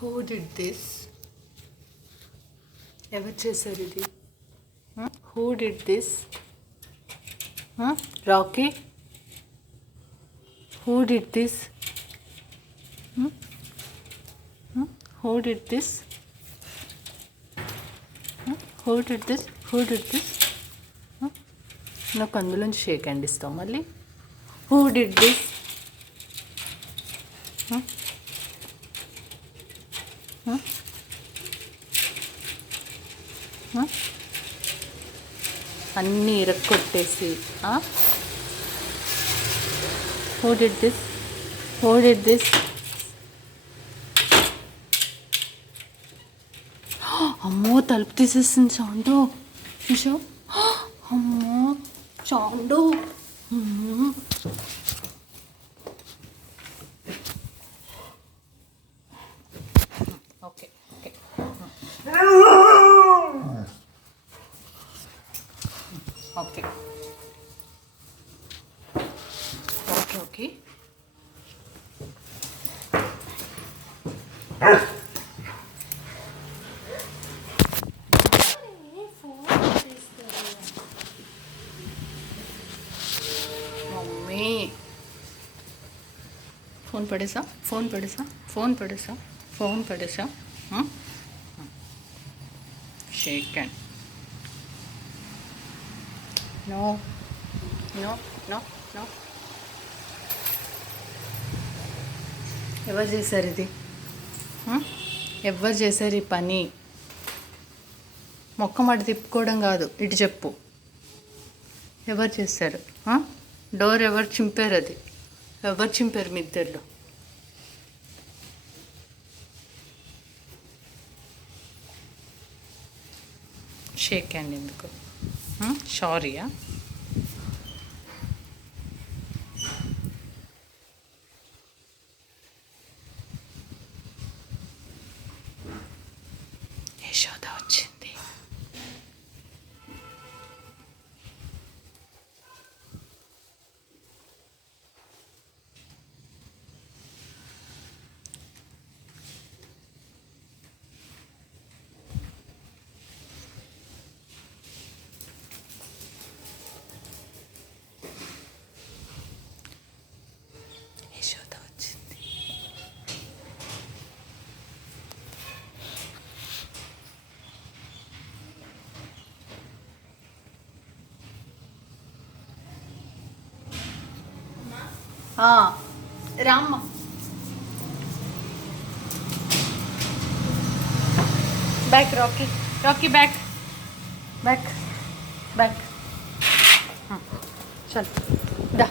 Who did this? ఎవరు చేశారు ఇది? Who did this? Rocky? Who did this? Who did this? Who did this? Who did this? నాకు అందులోంచి shake hand ఇస్తాం మళ్ళీ. Who did this? అన్నీ ఇరక్కొట్టేసి Who did this? Who did this? అమ్మో తలుపు తీసేసింది చాండు. చూసో అమ్మో Chandu. Okay okay okay okay okay mummy phone పడేసా ఫోన్ పడేసా ఫోన్ పడేసా ఫోన్ పడేసా shake hand. No no no no. ఎవరు చేశారు ఇది? ఎవరు చేశారు ఈ పని? మొక్క మాట తిప్పుకోవడం కాదు, ఇటు చెప్పు. ఎవరు చేశారు? డోర్ ఎవరు చింపారు? అది ఎవరు చింపారు మీ ఇద్దరిలో? షేక్ హ్యాండ్ ఎందుకు? సారీయా? యశోద వచ్చింది. యశోద వచ్చింది. రామ్మ back. Rocky Rocky back back back. చల్ దా.